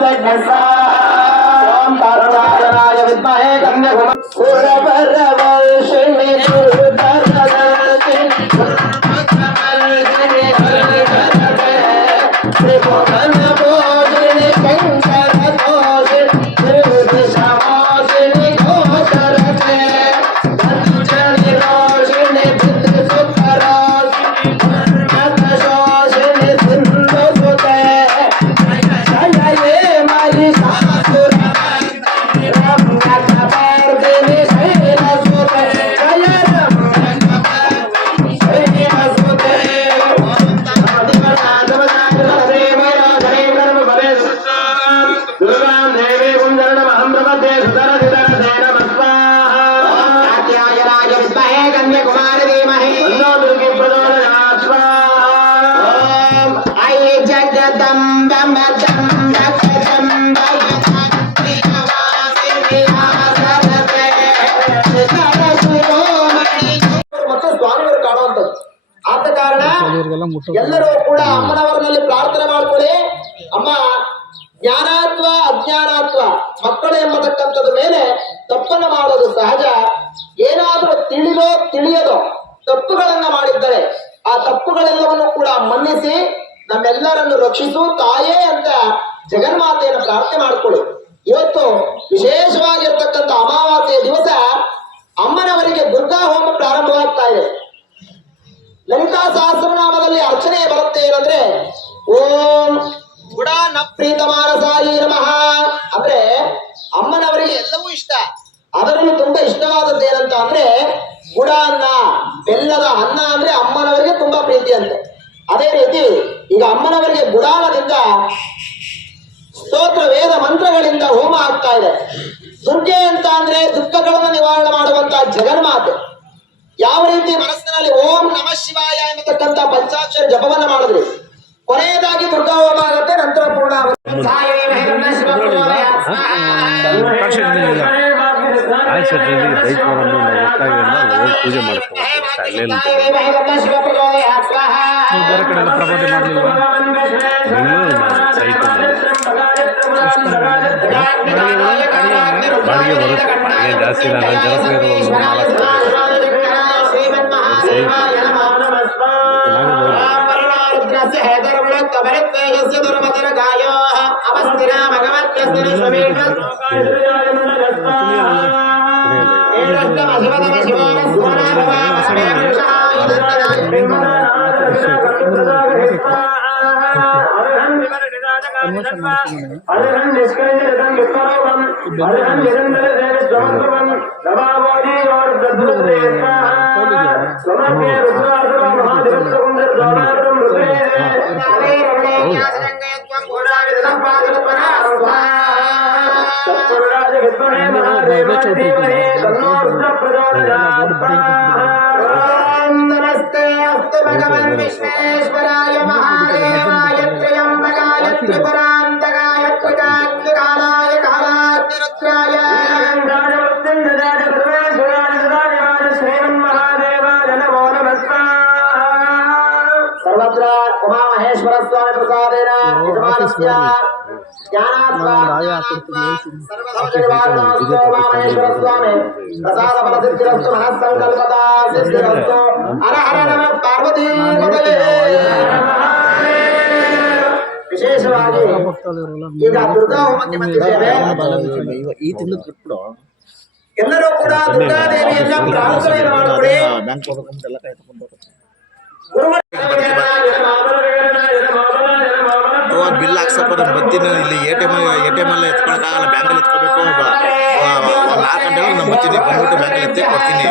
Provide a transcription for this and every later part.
ओम तारुण्याय विद्महे कन्याकुमारी ಆದ ಕಾರಣ ಎಲ್ಲರೂ ಕೂಡ ಅಮ್ಮನವರಲ್ಲಿ ಪ್ರಾರ್ಥನೆ ಮಾಡ್ಕೊಳ್ಳಿ. ಅಮ್ಮ ಜ್ಞಾನಾತ್ವ ಅಜ್ಞಾನಾತ್ವ ಮಕ್ಕಳು ಎಂಬತಕ್ಕಂಥದ್ದು ಮೇಲೆ ತಪ್ಪನ್ನು ಮಾಡೋದು ಸಹಜ. ಏನಾದರೂ ತಿಳಿಯದೋ ತಪ್ಪುಗಳನ್ನ ಮಾಡಿದ್ದರೆ ಆ ತಪ್ಪುಗಳೆಲ್ಲವನ್ನು ಕೂಡ ಮನ್ನಿಸಿ ನಮ್ಮೆಲ್ಲರನ್ನು ರಕ್ಷಿಸು ತಾಯೇ ಅಂತ ಜಗನ್ಮಾತೆಯನ್ನು ಪ್ರಾರ್ಥನೆ ಮಾಡಿಕೊಳ್ಳಿ. ಇವತ್ತು ವಿಶೇಷವಾಗಿರ್ತಕ್ಕಂಥ ಅಮಾವಾಸ್ಯೆಯ ದಿವಸ ಅಮ್ಮನವರಿಗೆ ದುರ್ಗಾ ಹೋಮ ಪ್ರಾರಂಭವಾಗ್ತಾ ಇದೆ. ಲಲಿತಾ ಸಹಸ್ರನಾಮದಲ್ಲಿ ಅರ್ಚನೆ ಬರುತ್ತೆ ಏನಂದ್ರೆ ಓಂ ಗುಡ ನ ಪ್ರೀತ ಮಾನಸಾಯಿ ನಮಃ ಅಂದ್ರೆ ಅಮ್ಮನವರಿಗೆ ಎಲ್ಲವೂ ಇಷ್ಟ. ಅದರಲ್ಲೂ ತುಂಬಾ ಇಷ್ಟವಾದದ್ದು ಏನಂತ ಅಂದ್ರೆ ಗುಡ ಅನ್ನ, ಬೆಲ್ಲದ ಅನ್ನ ಅಂದ್ರೆ ಅಮ್ಮನವರಿಗೆ ತುಂಬಾ ಪ್ರೀತಿ ಅಂತೆ. ಅದೇ ರೀತಿ ಈಗ ಅಮ್ಮನವರಿಗೆ ಗುಡಾನದಿಂದ ಸ್ತೋತ್ರ ವೇದ ಮಂತ್ರಗಳಿಂದ ಹೋಮ ಆಗ್ತಾ ಇದೆ. ದುರ್ಗೆ ಅಂತ ಅಂದ್ರೆ ದುಃಖಗಳನ್ನು ನಿವಾರಣೆ ಮಾಡುವಂತಹ ಜಗನ್ಮಾತೆ. ಯಾವ ರೀತಿ ಮನಸ್ಸಿನಲ್ಲಿ ಓಂ ನಮಃ ಶಿವಾಯ ಎಂಬತಕ್ಕಂಥ ಪಂಚಾಕ್ಷರ ಜಪವನ್ನ ಮಾಡಿದ್ರಿ, ಕೊನೆಯದಾಗಿ ದುರ್ಗಾ ಹೋಮ ಆಗುತ್ತೆ, ನಂತರ ಪೂರ್ಣ ಪೂಜೆ ಬಾಡಿಗೆ ಬರುತ್ತೆ. ಬಾಡಿಗೆ ಜಾಸ್ತಿ नमस्ते अस्तु भगवन् विश्वेश्वराय महादेवाय त्र्यम्बकाय त्रिपुरान्तकाय त्रिकालाय कालाग्निरुद्राय सर्वत्र उमामहेश्वर स्वामी प्रसादेन यजमानस्य ವಿಶೇಷವಾಗಿ ಈಗ ದುರ್ಗಾ ಹೋಮಕ್ಕೆ ಬಂದಿದ್ದೇವೆ. ಈ ತಿಂಗಳು ಬಿಟ್ಬಿಡು, ಎಲ್ಲರೂ ಕೂಡ ದುರ್ಗಾದೇವಿಯನ್ನ ಪ್ರಾರ್ಥನೆ ಮಾಡಿಕೊಳ್ಳಿ. ಬಿಲ್ ಹಾಕ್ಸಪ್ಪ, ನಾನು ಬರ್ತೀನಿ. ಇಲ್ಲಿ ಎ ಟಿ ಎಮ್ ಎಲ್ಲ ಎತ್ಕೊಳಕ್ಕಾಗಲ್ಲ, ಬ್ಯಾಂಕಲ್ಲಿ ಎತ್ಕೋಬೇಕು. ಒಂದು 4 ಗಂಟೆಗೆ ನಾನು ಬರ್ತೀನಿ, ಬಂದ್ಬಿಟ್ಟು ಬ್ಯಾಂಕಲ್ಲಿ ಎತ್ತಿ ಕೊಡ್ತೀನಿ.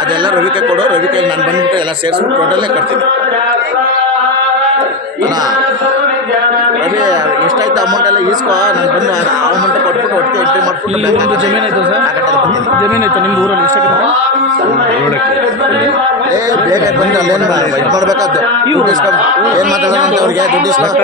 ಅದೆಲ್ಲ ರವಿಕೆ ಕೊಡು, ರವಿಕೆ ನಾನು ಬಂದ್ಬಿಟ್ಟು ಎಲ್ಲ ಸೇರಿಸ್ಬಿಟ್ಟು ಟೋಟಲ್ಲೇ ಕಟ್ತೀನಿ. ಅಲ್ಲ ರವಿ, ಎಷ್ಟಾಯ್ತು ಅಮೌಂಟ್ ಎಲ್ಲ ಈಸ್ಕೋ, ನಾನು ಬಂದು ಅಮೌಂಟ್ ಕೊಟ್ಬಿಟ್ಟು ಒಟ್ಟಿಗೆ ಎಂಟ್ರಿ ಮಾಡ್ಬಿಟ್ಟು ಬ್ಯಾಂಕ್. ಜಮೀನು ಆಯ್ತು ಸರ್? ಜಮೀನು ಆಯ್ತು ನಿಮ್ದು ಊರಲ್ಲಿ? ಎಷ್ಟಾಗುತ್ತೆ? ಬೇಗ ಬಂದು ಅಲ್ಲೇನು ಇದು ಮಾಡಬೇಕಾದ್ದು, ದುಡ್ಡು ಇಸ್ಕೊಂಡು ಏನು ಮಾತಾಡೋಣ ಅಂತ ಅವ್ರಿಗೆ ದುಡ್ಡು ಇಸ್ಕೊಂಡು